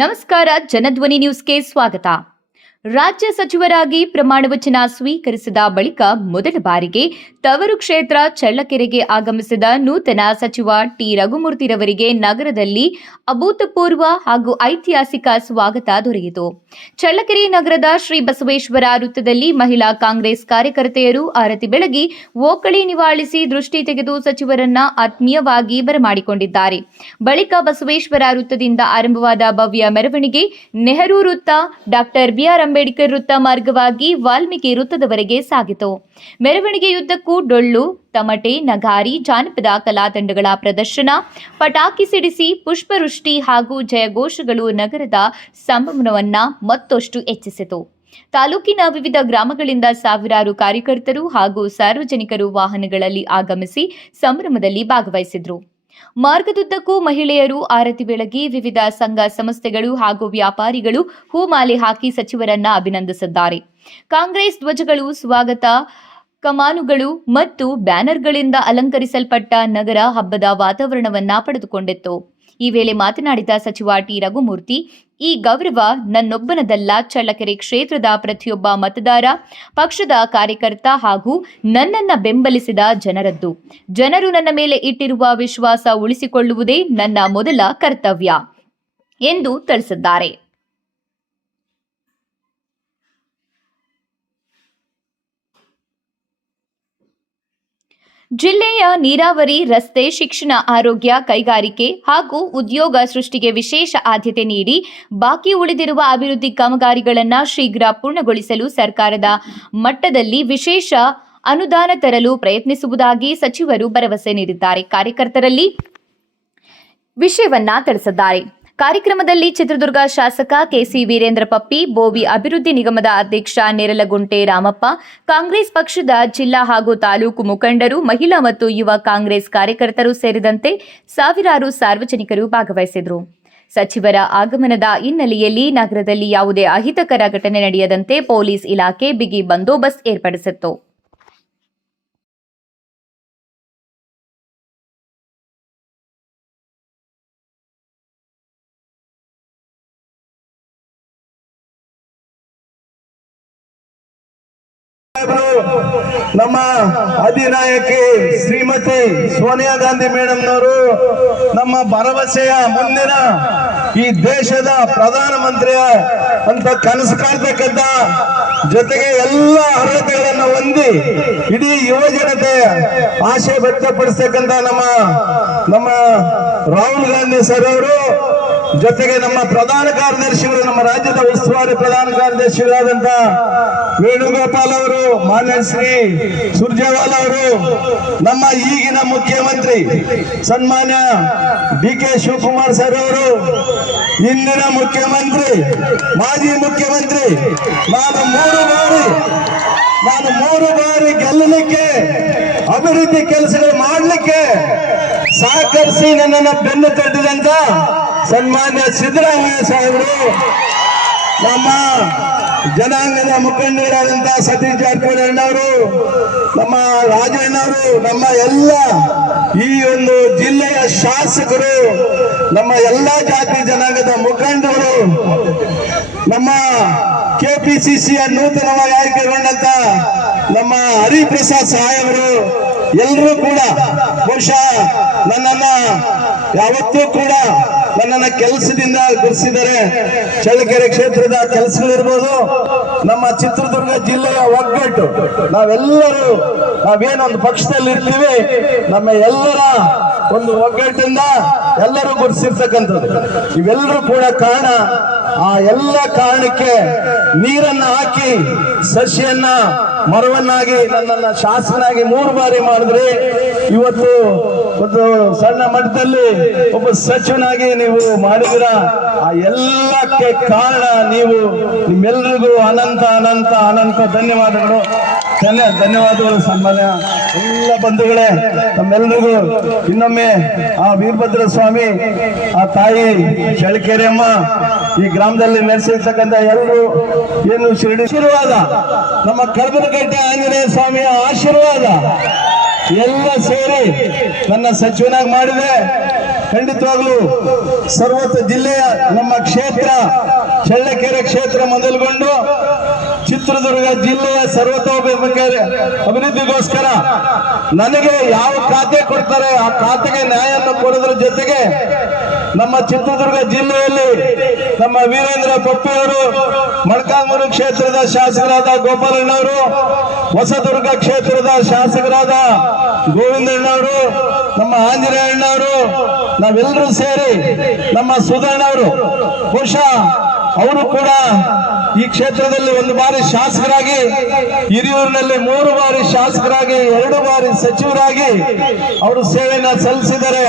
ನಮಸ್ಕಾರ, ಜನಧ್ವನಿ ನ್ಯೂಸ್ಗೆ ಸ್ವಾಗತ. ರಾಜ್ಯ ಸಚಿವರಾಗಿ ಪ್ರಮಾಣ ವಚನ ಸ್ವೀಕರಿಸಿದ ಬಳಿಕ ಮೊದಲ ಬಾರಿಗೆ ತವರು ಕ್ಷೇತ್ರ ಚಳ್ಳಕೆರೆಗೆ ಆಗಮಿಸಿದ ನೂತನ ಸಚಿವ ಟಿ ರಘುಮೂರ್ತಿರವರಿಗೆ ನಗರದಲ್ಲಿ ಅಭೂತಪೂರ್ವ ಹಾಗೂ ಐತಿಹಾಸಿಕ ಸ್ವಾಗತ ದೊರೆಯಿತು. ಚಳ್ಳಕೆರೆ ನಗರದ ಶ್ರೀ ಬಸವೇಶ್ವರ ವೃತ್ತದಲ್ಲಿ ಮಹಿಳಾ ಕಾಂಗ್ರೆಸ್ ಕಾರ್ಯಕರ್ತೆಯರು ಆರತಿ ಬೆಳಗಿ ಓಕಳಿ ನಿವಾಳಿಸಿ ದೃಷ್ಟಿ ತೆಗೆದು ಸಚಿವರನ್ನ ಆತ್ಮೀಯವಾಗಿ ಬರಮಾಡಿಕೊಂಡಿದ್ದಾರೆ. ಬಳಿಕ ಬಸವೇಶ್ವರ ವೃತ್ತದಿಂದ ಆರಂಭವಾದ ಭವ್ಯ ಮೆರವಣಿಗೆ ನೆಹರು ವೃತ್ತ, ಡಾಕ್ಟರ್ ಬಿಆರ್ ಅಂಬೇಡ್ಕರ್ ವೃತ್ತ ಮಾರ್ಗವಾಗಿ ವಾಲ್ಮೀಕಿ ವೃತ್ತದವರೆಗೆ ಸಾಗಿತು. ಮೆರವಣಿಗೆಯುದ್ದಕ್ಕೂ ಡೊಳ್ಳು, ತಮಟೆ, ನಗಾರಿ, ಜಾನಪದ ಕಲಾತಂಡಗಳ ಪ್ರದರ್ಶನ, ಪಟಾಕಿ ಸಿಡಿಸಿ ಪುಷ್ಪವೃಷ್ಟಿ ಹಾಗೂ ಜಯಘೋಷಗಳು ನಗರದ ಸಂಭ್ರಮವನ್ನ ಮತ್ತಷ್ಟು ಹೆಚ್ಚಿಸಿತು. ತಾಲೂಕಿನ ವಿವಿಧ ಗ್ರಾಮಗಳಿಂದ ಸಾವಿರಾರು ಕಾರ್ಯಕರ್ತರು ಹಾಗೂ ಸಾರ್ವಜನಿಕರು ವಾಹನಗಳಲ್ಲಿ ಆಗಮಿಸಿ ಸಂಭ್ರಮದಲ್ಲಿ ಭಾಗವಹಿಸಿದ್ರು. ಮಾರ್ಗದುದ್ದಕ್ಕೂ ಮಹಿಳೆಯರು ಆರತಿ ಬೆಳಗಿ ವಿವಿಧ ಸಂಘ ಸಂಸ್ಥೆಗಳು ಹಾಗೂ ವ್ಯಾಪಾರಿಗಳು ಹೂಮಾಲೆ ಹಾಕಿ ಸಚಿವರನ್ನ ಅಭಿನಂದಿಸಿದ್ದಾರೆ. ಕಾಂಗ್ರೆಸ್ ಧ್ವಜಗಳು, ಸ್ವಾಗತ ಕಮಾನುಗಳು ಮತ್ತು ಬ್ಯಾನರ್ಗಳಿಂದ ಅಲಂಕರಿಸಲ್ಪಟ್ಟ ನಗರ ಹಬ್ಬದ ವಾತಾವರಣವನ್ನ ಪಡೆದುಕೊಂಡಿತ್ತು. ಈ ವೇಳೆ ಮಾತನಾಡಿದ ಸಚಿವ ಟಿ ರಘುಮೂರ್ತಿ, ಈ ಗೌರವ ನನ್ನೊಬ್ಬನದಲ್ಲ, ಚಳ್ಳಕೆರೆ ಕ್ಷೇತ್ರದ ಪ್ರತಿಯೊಬ್ಬ ಮತದಾರ, ಪಕ್ಷದ ಕಾರ್ಯಕರ್ತ ಹಾಗೂ ನನ್ನನ್ನ ಬೆಂಬಲಿಸಿದ ಜನರದ್ದು. ಜನರು ನನ್ನ ಮೇಲೆ ಇಟ್ಟಿರುವ ವಿಶ್ವಾಸ ಉಳಿಸಿಕೊಳ್ಳುವುದೇ ನನ್ನ ಮೊದಲ ಕರ್ತವ್ಯ ಎಂದು ತಿಳಿಸಿದ್ದಾರೆ. ಜಿಲ್ಲೆಯ ನೀರಾವರಿ, ರಸ್ತೆ, ಶಿಕ್ಷಣ, ಆರೋಗ್ಯ, ಕೈಗಾರಿಕೆ ಹಾಗೂ ಉದ್ಯೋಗ ಸೃಷ್ಟಿಗೆ ವಿಶೇಷ ಆದ್ಯತೆ ನೀಡಿ ಬಾಕಿ ಉಳಿದಿರುವ ಅಭಿವೃದ್ಧಿ ಕಾಮಗಾರಿಗಳನ್ನು ಶೀಘ್ರ ಪೂರ್ಣಗೊಳಿಸಲು ಸರ್ಕಾರದ ಮಟ್ಟದಲ್ಲಿ ವಿಶೇಷ ಅನುದಾನ ತರಲು ಪ್ರಯತ್ನಿಸುವುದಾಗಿ ಸಚಿವರು ಭರವಸೆ ನೀಡಿದ್ದಾರೆ. ಕಾರ್ಯಕರ್ತರಲ್ಲಿ ವಿಷಯವನ್ನ ತಿಳಿಸಿದ್ದಾರೆ. ಕಾರ್ಯಕ್ರಮದಲ್ಲಿ ಚಿತ್ರದುರ್ಗ ಶಾಸಕ ಕೆಸಿ ವೀರೇಂದ್ರ ಪಪ್ಪಿ, ಬೋವಿ ಅಭಿವೃದ್ಧಿ ನಿಗಮದ ಅಧ್ಯಕ್ಷ ನೇರಲಗುಂಟೆ ರಾಮಪ್ಪ, ಕಾಂಗ್ರೆಸ್ ಪಕ್ಷದ ಜಿಲ್ಲಾ ಹಾಗೂ ತಾಲೂಕು ಮುಖಂಡರು, ಮಹಿಳಾ ಮತ್ತು ಯುವ ಕಾಂಗ್ರೆಸ್ ಕಾರ್ಯಕರ್ತರು ಸೇರಿದಂತೆ ಸಾವಿರಾರು ಸಾರ್ವಜನಿಕರು ಭಾಗವಹಿಸಿದರು. ಸಚಿವರ ಆಗಮನದ ಹಿನ್ನೆಲೆಯಲ್ಲಿ ನಗರದಲ್ಲಿ ಯಾವುದೇ ಅಹಿತಕರ ಘಟನೆ ನಡೆಯದಂತೆ ಪೊಲೀಸ್ ಇಲಾಖೆ ಬಿಗಿ ಬಂದೋಬಸ್ತ್ ಏರ್ಪಡಿಸಿತ್ತು. ನಮ್ಮ ಅಧಿನಾಯಕಿ ಶ್ರೀಮತಿ ಸೋನಿಯಾ ಗಾಂಧಿ ಮೇಡಮ್ನವರು ನಮ್ಮ ಭರವಸೆಯ ಮುಂದಿನ ಈ ದೇಶದ ಪ್ರಧಾನಮಂತ್ರಿಯ ಅಂತ ಕನಸು ಕಾಣ್ತಕ್ಕಂಥ ಜೊತೆಗೆ ಎಲ್ಲ ಅರ್ಹತೆಗಳನ್ನು ಹೊಂದಿ ಇಡೀ ಯುವ ಜನತೆ ಆಶೆ ವ್ಯಕ್ತಪಡಿಸ್ತಕ್ಕಂಥ ನಮ್ಮ ರಾಹುಲ್ ಗಾಂಧಿ ಸರ್ ಅವರು, ಜೊತೆಗೆ ನಮ್ಮ ಪ್ರಧಾನ ಕಾರ್ಯದರ್ಶಿಗಳು, ನಮ್ಮ ರಾಜ್ಯದ ಉಸ್ತುವಾರಿ ಪ್ರಧಾನ ಕಾರ್ಯದರ್ಶಿಗಳಾದಂತ ವೇಣುಗೋಪಾಲ್ ಅವರು, ಮಾನ್ಯ ಶ್ರೀ ಸುರ್ಜೇವಾಲಾ ಅವರು, ನಮ್ಮ ಈಗಿನ ಮುಖ್ಯಮಂತ್ರಿ ಸನ್ಮಾನ್ಯ ಡಿ.ಕೆ. ಶಿವಕುಮಾರ್ ಸರ್ ಅವರು, ಇಂದಿನ ಮುಖ್ಯಮಂತ್ರಿ, ಮಾಜಿ ಮುಖ್ಯಮಂತ್ರಿ, ನಾನು ಮೂರು ಬಾರಿ ಗೆಲ್ಲಲಿಕ್ಕೆ, ಅಭಿವೃದ್ಧಿ ಕೆಲಸಗಳು ಮಾಡಲಿಕ್ಕೆ ಸಹಕರಿಸಿ ನನ್ನನ್ನು ಬೆನ್ನು ತಟ್ಟಿದಂತ ಸನ್ಮಾನ್ಯ ಸಿದ್ದರಾಮಯ್ಯ ಸಾಹೇಬರು, ನಮ್ಮ ಜನಾಂಗದ ಮುಖಂಡರಾದಂತಹ ಸತೀಶ್ ಜಾರಕಿಹೊಳಿ ಅಣ್ಣವರು, ನಮ್ಮ ರಾಜಣ್ಣವರು, ನಮ್ಮ ಎಲ್ಲ ಈ ಒಂದು ಜಿಲ್ಲೆಯ ಶಾಸಕರು, ನಮ್ಮ ಎಲ್ಲ ಜಾತಿ ಜನಾಂಗದ ಮುಖಂಡರು, ನಮ್ಮ ಕೆಪಿಸಿಸಿಯ ನೂತನವಾಗಿ ಆಯ್ಕೆಗೊಂಡಂತ ನಮ್ಮ ಹರಿಪ್ರಸಾದ್ ಸಾಹೇಬರು ಎಲ್ಲರೂ ಕೂಡ ಬಹುಶಃ ನನ್ನನ್ನ ಯಾವತ್ತೂ ಕೂಡ ನನ್ನನ್ನ ಕೆಲಸದಿಂದ ಗುರುತಿಸಿದ್ದಾರೆ. ಚಳ್ಳಕೆರೆ ಕ್ಷೇತ್ರದ ಕೆಲಸಗಳಿರ್ಬೋದು, ನಮ್ಮ ಚಿತ್ರದುರ್ಗ ಜಿಲ್ಲೆಯ ಒಗ್ಗಟ್ಟು, ನಾವೇನೊಂದು ಪಕ್ಷದಲ್ಲಿ ಇರ್ತೀವಿ, ನಮ್ಮ ಎಲ್ಲರ ಒಂದು ಒಗ್ಗಟ್ಟಿಂದ ಎಲ್ಲರೂ ಗುರುತಿಸಿರ್ತಕ್ಕಂಥದ್ದು. ಇವೆಲ್ಲರೂ ಕೂಡ ಕಾರಣ. ಆ ಎಲ್ಲ ಕಾರಣಕ್ಕೆ ನೀರನ್ನ ಹಾಕಿ ಸಸಿಯನ್ನ ಮರವನ್ನಾಗಿ ನನ್ನನ್ನ ಶಾಸಕನಾಗಿ 3 ಬಾರಿ ಮಾಡಿದ್ರೆ, ಇವತ್ತು ಒಂದು ಸಣ್ಣ ಮಟ್ಟದಲ್ಲಿ ಒಬ್ಬ ಸಚಿವನಾಗಿ ನೀವು ಮಾಡಿದಿರ. ಆ ಎಲ್ಲಕ್ಕೆ ಕಾರಣ ನೀವು. ನಿಮ್ಮೆಲ್ಲರಿಗೂ ಅನಂತ ಅನಂತ ಅನಂತ ಧನ್ಯವಾದಗಳು. ಸನ್ಮಾನ್ಯ ಎಲ್ಲ ಬಂಧುಗಳೇ, ನಮ್ಮೆಲ್ಲರಿಗೂ ಇನ್ನೊಮ್ಮೆ ಆ ವೀರಭದ್ರ ಸ್ವಾಮಿ, ಆ ತಾಯಿ ಚಳ್ಳಕೆರೆ ಅಮ್ಮ, ಈ ಗ್ರಾಮದಲ್ಲಿ ನೆಲೆಸಿರ್ತಕ್ಕಂಥ ಎಲ್ಲರೂ ಏನು ಶಿರಡಿ ಆಶೀರ್ವಾದ, ನಮ್ಮ ಕಡಬನಕಟ್ಟೆ ಆಂಜನೇಯ ಸ್ವಾಮಿಯ ಆಶೀರ್ವಾದ ಎಲ್ಲ ಸೇರಿ ನನ್ನ ಸಚಿವನಾಗಿ ಮಾಡಿದೆ. ಖಂಡಿತವಾಗ್ಲೂ ಸರ್ವತ ಜಿಲ್ಲೆಯ ನಮ್ಮ ಕ್ಷೇತ್ರ ಚಳ್ಳಕೆರೆ ಕ್ಷೇತ್ರ ಮೊದಲುಗೊಂಡು ಚಿತ್ರದುರ್ಗ ಜಿಲ್ಲೆಯ ಸರ್ವತೋಮುಖ ಅಭಿವೃದ್ಧಿಗೋಸ್ಕರ ನನಗೆ ಯಾವ ಖಾತೆ ಕೊಡ್ತಾರೆ ಆ ಖಾತೆಗೆ ನ್ಯಾಯವನ್ನು ಕೊಡೋದ್ರ ಜೊತೆಗೆ ನಮ್ಮ ಚಿತ್ರದುರ್ಗ ಜಿಲ್ಲೆಯಲ್ಲಿ ನಮ್ಮ ವೀರೇಂದ್ರ ಪೊಪ್ಪಿಯವರು, ಮೊಳಕಾಲ್ಮೂರು ಕ್ಷೇತ್ರದ ಶಾಸಕರಾದ ಗೋಪಾಲಣ್ಣವರು, ಹೊಸದುರ್ಗ ಕ್ಷೇತ್ರದ ಶಾಸಕರಾದ ಗೋವಿಂದಣ್ಣವರು, ನಮ್ಮ ಆಂಜನೇಯಣ್ಣವರು, ನಾವೆಲ್ಲರೂ ಸೇರಿ ನಮ್ಮ ಸುಧಣ್ಣವರು, ಬಹುಶಃ ಅವರು ಕೂಡ ಈ ಕ್ಷೇತ್ರದಲ್ಲಿ ಒಂದು ಬಾರಿ ಶಾಸಕರಾಗಿ, ಹಿರಿಯೂರಿನಲ್ಲಿ 3 ಬಾರಿ ಶಾಸಕರಾಗಿ, 2 ಬಾರಿ ಸಚಿವರಾಗಿ ಅವರು ಸೇವೆಯನ್ನ ಸಲ್ಲಿಸಿದ್ದಾರೆ.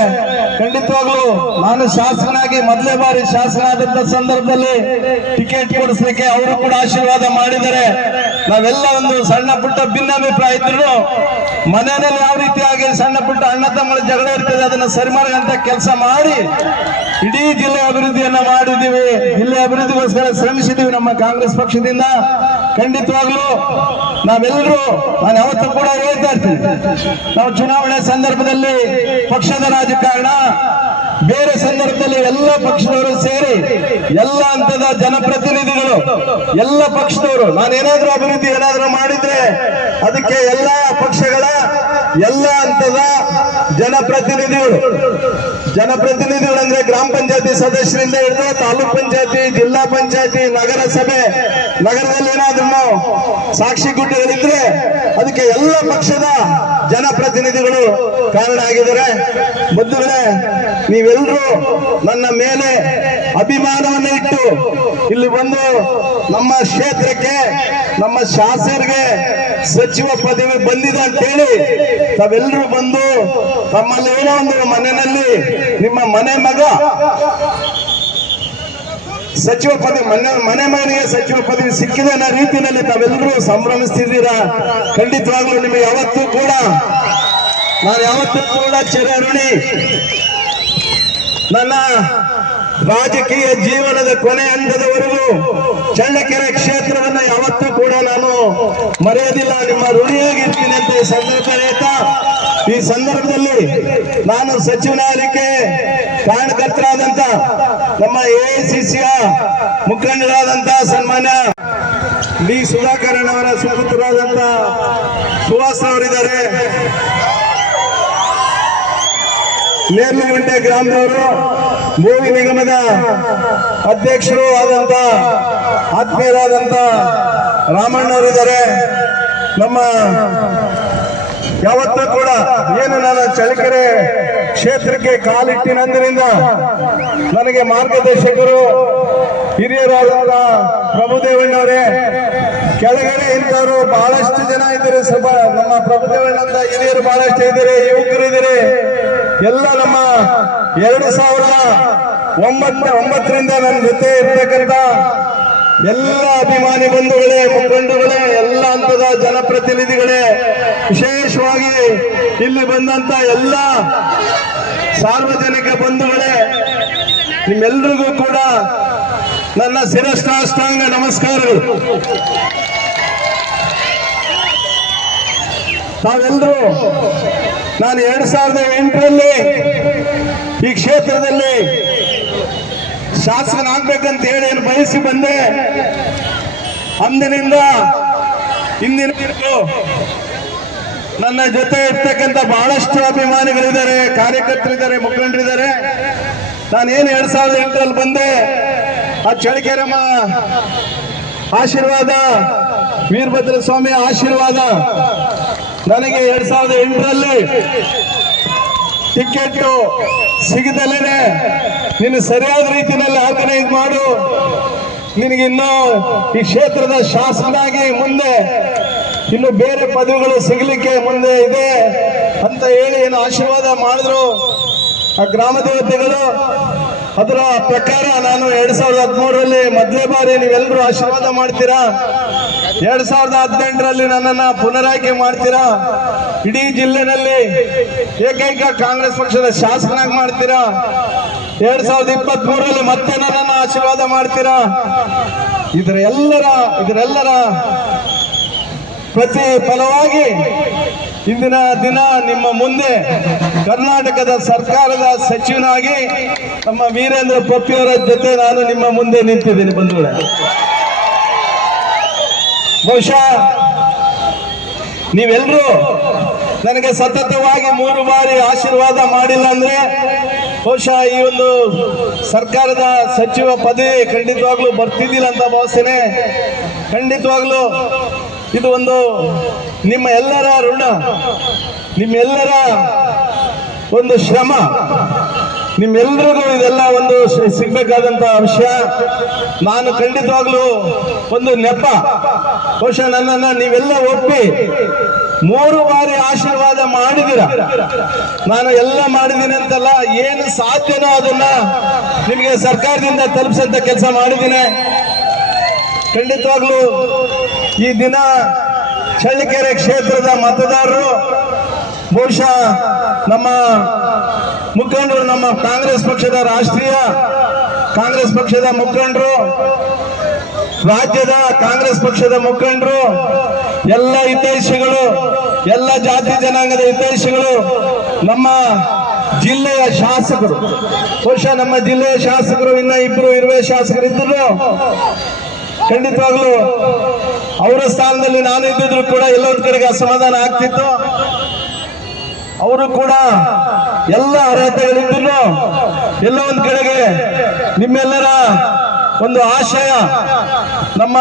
ಖಂಡಿತವಾಗ್ಲೂ ನಾನು ಶಾಸಕನಾಗಿ ಮೊದಲೇ ಬಾರಿ ಶಾಸಕನಾದಂತ ಸಂದರ್ಭದಲ್ಲಿ ಟಿಕೆಟ್ ಕೊಡಿಸ್ಲಿಕ್ಕೆ ಅವರು ಕೂಡ ಆಶೀರ್ವಾದ ಮಾಡಿದ್ದಾರೆ. ನಾವೆಲ್ಲ ಒಂದು ಸಣ್ಣ ಪುಟ್ಟ ಭಿನ್ನಾಭಿಪ್ರಾಯ ಇದ್ರು ಮನೆಯಲ್ಲಿ ಯಾವ ರೀತಿಯಾಗಿ ಸಣ್ಣ ಪುಟ್ಟ ಅಣ್ಣ ತಮ್ಮಗಳ ಜಗಳ ಇರ್ತದೆ ಅದನ್ನ ಸರಿ ಮಾಡುವಂತ ಕೆಲಸ ಮಾಡಿ ಇಡೀ ಜಿಲ್ಲೆ ಅಭಿವೃದ್ಧಿಯನ್ನ ಮಾಡಿದ್ದೀವಿ. ಜಿಲ್ಲೆ ಅಭಿವೃದ್ಧಿಗೋಸ್ಕರ ಶ್ರಮಿಸಿದ್ದೀವಿ ನಮ್ಮ ಕಾಂಗ್ರೆಸ್ ಪಕ್ಷದಿಂದ. ಖಂಡಿತವಾಗ್ಲೂ ನಾವೆಲ್ಲರೂ, ನಾನು ಯಾವತ್ತೂ ಕೂಡ ಹೇಳ್ತಾ ಇರ್ತೀನಿ, ನಾವು ಚುನಾವಣೆ ಸಂದರ್ಭದಲ್ಲಿ ಪಕ್ಷದ ರಾಜಕಾರಣ, ಬೇರೆ ಸಂದರ್ಭದಲ್ಲಿ ಎಲ್ಲ ಪಕ್ಷದವರು ಸೇರಿ ಎಲ್ಲ ಹಂತದ ಜನಪ್ರತಿನಿಧಿಗಳು, ಎಲ್ಲ ಪಕ್ಷದವರು ನಾನೇನಾದ್ರೂ ಅಭಿವೃದ್ಧಿ ಏನಾದ್ರೂ ಮಾಡಿದ್ರೆ ಅದಕ್ಕೆ ಎಲ್ಲ ಪಕ್ಷಗಳ ಎಲ್ಲ ಹಂತದ ಜನಪ್ರತಿನಿಧಿಗಳು ಅಂದ್ರೆ ಗ್ರಾಮ ಪಂಚಾಯತಿ ಸದಸ್ಯರಿಂದ ಹಿಡಿದು ತಾಲೂಕ್ ಪಂಚಾಯತಿ, ಜಿಲ್ಲಾ ಪಂಚಾಯತಿ, ನಗರಸಭೆ, ನಗರದಲ್ಲಿ ಏನಾದ್ರೂ ಸಾಕ್ಷಿ ಗುಡ್ಡೆಗಳಿದ್ರೆ ಅದಕ್ಕೆ ಎಲ್ಲ ಪಕ್ಷದ ಜನಪ್ರತಿನಿಧಿಗಳು ಕಾರಣ ಆಗಿದ್ದಾರೆ. ಬಂಧುಗಳೇ, ನೀವೆಲ್ಲರೂ ನನ್ನ ಮೇಲೆ ಅಭಿಮಾನವನ್ನು ಇಟ್ಟು ಇಲ್ಲಿ ಬಂದು ನಮ್ಮ ಕ್ಷೇತ್ರಕ್ಕೆ, ನಮ್ಮ ಶಾಸಕರಿಗೆ ಸಚಿವ ಪದವಿ ಬಂದಿದೆ ಅಂತೇಳಿ ತಾವೆಲ್ಲರೂ ಬಂದು ತಮ್ಮಲ್ಲಿ ಏನೋ ಒಂದು ಮನೆಯಲ್ಲಿ ನಿಮ್ಮ ಮನೆ ಮಗ ಸಚಿವ ಪದವಿ, ಮನೆ ಮಗನಿಗೆ ಸಚಿವ ಪದವಿ ಸಿಕ್ಕಿದೆ ಅನ್ನೋ ರೀತಿಯಲ್ಲಿ ತಾವೆಲ್ಲರೂ ಸಂಭ್ರಮಿಸ್ತಿದ್ದೀರಾ. ಖಂಡಿತವಾಗ್ಲೂ ನಿಮಗೆ ನಾನು ಯಾವತ್ತೂ ಕೂಡ ಚಿರಋಣಿ. ನನ್ನ ರಾಜಕೀಯ ಜೀವನದ ಕೊನೆ ಹಂತದವರೆಗೂ ಚಳ್ಳಕೆರೆ ಕ್ಷೇತ್ರವನ್ನ ಯಾವತ್ತೂ ಕೂಡ ನಾನು ಮರೆಯೋದಿಲ್ಲ, ನಿಮ್ಮ ಋಣಿಯಾಗಿರ್ತೀನಿ ಅಂತ ಈ ಸಂದರ್ಭದಲ್ಲಿ ನಾನು ಸಚಿವನಾಗಲಿಕ್ಕೆ ಕಾರಣಕರ್ತರಾದಂತ ನಮ್ಮ ಎಐಸಿಸಿಯ ಮುಖಂಡರಾದಂತ ಸನ್ಮಾನ್ಯ ಡಿ ಸುಧಾಕರನ್ ಅವರ ಸುಪುತ್ರರಾದಂತ ಸುಹಾಸ್ ಅವರಿದ್ದಾರೆ, ನೇರ್ಲಗುಂಟೆ ಗ್ರಾಮದವರು, ಭೂಮಿ ನಿಗಮದ ಅಧ್ಯಕ್ಷರು ಆದಂತ ಆತ್ಮೀಯರಾದಂತ ರಾಮಣ್ಣವರಿದ್ದಾರೆ. ನಮ್ಮ ಯಾವತ್ತೂ ಕೂಡ ಏನು ನಾನು ಚಳ್ಳಕೆರೆ ಕ್ಷೇತ್ರಕ್ಕೆ ಕಾಲಿಟ್ಟಿನಂದಿನಿಂದ ನನಗೆ ಮಾರ್ಗದರ್ಶಕರು ಹಿರಿಯರಾದಂತ ಪ್ರಭುದೇವಣ್ಣವರೇ, ಕೆಳಗಡೆ ಇಂಥವರು ಬಹಳಷ್ಟು ಜನ ಇದ್ದಾರೆ. ನಮ್ಮ ಪ್ರಭುದೇವಣ್ಣಂತ ಹಿರಿಯರು ಬಹಳಷ್ಟು ಇದ್ದಾರೆ, ಯುವಕರು ಇದ್ದಾರೆ. ಎಲ್ಲ ನಮ್ಮ 2009ರಿಂದ ನನ್ನ ಜೊತೆ ಇರ್ತಕ್ಕಂಥ ಎಲ್ಲ ಅಭಿಮಾನಿ ಬಂಧುಗಳೇ, ಮುಖಂಡಗಳೇ, ಎಲ್ಲ ಹಂತದ ಜನಪ್ರತಿನಿಧಿಗಳೇ, ವಿಶೇಷವಾಗಿ ಇಲ್ಲಿ ಬಂದಂತ ಎಲ್ಲ ಸಾರ್ವಜನಿಕ ಬಂಧುಗಳೇ, ನಿಮ್ಮೆಲ್ಲರಿಗೂ ಕೂಡ ನನ್ನ ಶಿರಷ್ಟಾಷ್ಟಾಂಗ ನಮಸ್ಕಾರಗಳು. ತಾವೆಲ್ಲರೂ ನಾನು 2008ರಲ್ಲಿ ಈ ಕ್ಷೇತ್ರದಲ್ಲಿ ಶಾಸಕನಾಗ್ಬೇಕಂತ ಹೇಳಿ ಏನು ಬಯಸಿ ಬಂದೆ. ಅಂದಿನಿಂದ ಇಂದಿನವರೆಗೂ ನನ್ನ ಜೊತೆ ಇರ್ತಕ್ಕಂಥ ಬಹಳಷ್ಟು ಅಭಿಮಾನಿಗಳಿದ್ದಾರೆ, ಕಾರ್ಯಕರ್ತರಿದ್ದಾರೆ, ಮುಖಂಡರಿದ್ದಾರೆ. ನಾನೇನು 2008ರಲ್ಲಿ ಬಂದೆ, ಆ ಚಳ್ಳಕೆರೆಮ್ಮ ಆಶೀರ್ವಾದ, ವೀರಭದ್ರ ಸ್ವಾಮಿ ಆಶೀರ್ವಾದ ನನಗೆ 2008ರಲ್ಲಿ ಟಿಕೆಟ್ ಸಿಗದಲೇನೆ ನೀನು ಸರಿಯಾದ ರೀತಿಯಲ್ಲಿ ಆರ್ಗನೈಸ್ ಮಾಡು, ನಿನಗಿನ್ನೂ ಈ ಕ್ಷೇತ್ರದ ಶಾಸಕನಾಗಿ ಮುಂದೆ ಇನ್ನು ಬೇರೆ ಪದವಿಗಳು ಸಿಗಲಿಕ್ಕೆ ಮುಂದೆ ಇದೆ ಅಂತ ಹೇಳಿ ಏನು ಆಶೀರ್ವಾದ ಮಾಡಿದ್ರು ಆ ಗ್ರಾಮ ದೇವತೆಗಳು. ಅದರ ಪ್ರಕಾರ ನಾನು 2013ರಲ್ಲಿ ಮೊದಲೇ ಬಾರಿ ನೀವೆಲ್ಲರೂ ಆಶೀರ್ವಾದ ಮಾಡ್ತೀರಾ, 2018ರಲ್ಲಿ ನನ್ನನ್ನ ಪುನರಾಯ್ಕೆ ಮಾಡ್ತೀರಾ, ಇಡೀ ಜಿಲ್ಲೆನಲ್ಲಿ ಏಕೈಕ ಕಾಂಗ್ರೆಸ್ ಪಕ್ಷದ ಶಾಸಕನಾಗಿ ಮಾಡ್ತೀರಾ, 2023ರಲ್ಲಿ ಮತ್ತೆ ನನ್ನನ್ನ ಆಶೀರ್ವಾದ ಮಾಡ್ತೀರಾ. ಇದರೆಲ್ಲರ ಪ್ರತಿಫಲವಾಗಿ ಇಂದಿನ ದಿನ ನಿಮ್ಮ ಮುಂದೆ ಕರ್ನಾಟಕದ ಸರ್ಕಾರದ ಸಚಿವನಾಗಿ ನಮ್ಮ ವೀರೇಂದ್ರ ಪೊಪ್ಪಿಯವರ ಜೊತೆ ನಾನು ನಿಮ್ಮ ಮುಂದೆ ನಿಂತಿದ್ದೀನಿ ಬಂಧುಗಳೇ. ಬಹುಶಃ ನೀವೆಲ್ಲರೂ ನನಗೆ ಸತತವಾಗಿ 3 ಬಾರಿ ಆಶೀರ್ವಾದ ಮಾಡಿಲ್ಲ ಅಂದ್ರೆ ಬಹುಶಃ ಈ ಒಂದು ಸರ್ಕಾರದ ಸಚಿವ ಪದವಿ ಖಂಡಿತವಾಗ್ಲೂ ಬರ್ತಿದ್ದಿಲ್ಲ ಅಂತ ಭಾವಿಸ್ತೇನೆ. ಖಂಡಿತವಾಗ್ಲೂ ಇದು ಒಂದು ನಿಮ್ಮ ಎಲ್ಲರ ಋಣ, ನಿಮ್ಮೆಲ್ಲರ ಒಂದು ಶ್ರಮ, ನಿಮ್ಮೆಲ್ಲರಿಗೂ ಇದೆಲ್ಲ ಒಂದು ಸಿಗ್ಬೇಕಾದಂತ ವಿಷಯ. ನಾನು ಖಂಡಿತವಾಗ್ಲೂ ಒಂದು ನೆಪ, ಬಹುಶಃ ನನ್ನನ್ನ ನೀವೆಲ್ಲ ಒಪ್ಪಿ 3 ಬಾರಿ ಆಶೀರ್ವಾದ ಮಾಡಿದಿರ. ನಾನು ಎಲ್ಲ ಮಾಡಿದ್ದೀನಿ ಅಂತಲ್ಲ, ಏನು ಸಾಧ್ಯನೋ ಅದನ್ನ ನಿಮಗೆ ಸರ್ಕಾರದಿಂದ ತಲುಪಿಸಂತ ಕೆಲಸ ಮಾಡಿದ್ದೀನಿ. ಖಂಡಿತವಾಗ್ಲೂ ಈ ದಿನ ಚಳ್ಳಕೆರೆ ಕ್ಷೇತ್ರದ ಮತದಾರರು ಬಹುಶಃ ನಮ್ಮ ಮುಖಂಡರು, ನಮ್ಮ ಕಾಂಗ್ರೆಸ್ ಪಕ್ಷದ ರಾಷ್ಟ್ರೀಯ ಕಾಂಗ್ರೆಸ್ ಪಕ್ಷದ ಮುಖಂಡರು, ರಾಜ್ಯದ ಕಾಂಗ್ರೆಸ್ ಪಕ್ಷದ ಮುಖಂಡರು, ಎಲ್ಲ ಹಿತೈಷಿಗಳು, ಎಲ್ಲ ಜಾತಿ ಜನಾಂಗದ ಹಿತೈಷಿಗಳು, ನಮ್ಮ ಜಿಲ್ಲೆಯ ಶಾಸಕರು, ಬಹುಶಃ ನಮ್ಮ ಜಿಲ್ಲೆಯ ಶಾಸಕರು ಇನ್ನ 2 ಇರುವೆ ಶಾಸಕರಿದ್ದರು. ಖಂಡಿತವಾಗ್ಲೂ ಅವರ ಸ್ಥಾನದಲ್ಲಿ ನಾನು ಇದ್ದಿದ್ರು ಕೂಡ ಎಲ್ಲೊಂದು ಕಡೆಗೆ ಅಸಮಾಧಾನ ಆಗ್ತಿತ್ತು. ಅವರು ಕೂಡ ಎಲ್ಲ ಅರ್ಹತೆಗಳಿದ್ರು. ಎಲ್ಲೋ ಒಂದು ಕಡೆಗೆ ನಿಮ್ಮೆಲ್ಲರ ಒಂದು ಆಶಯ ನಮ್ಮ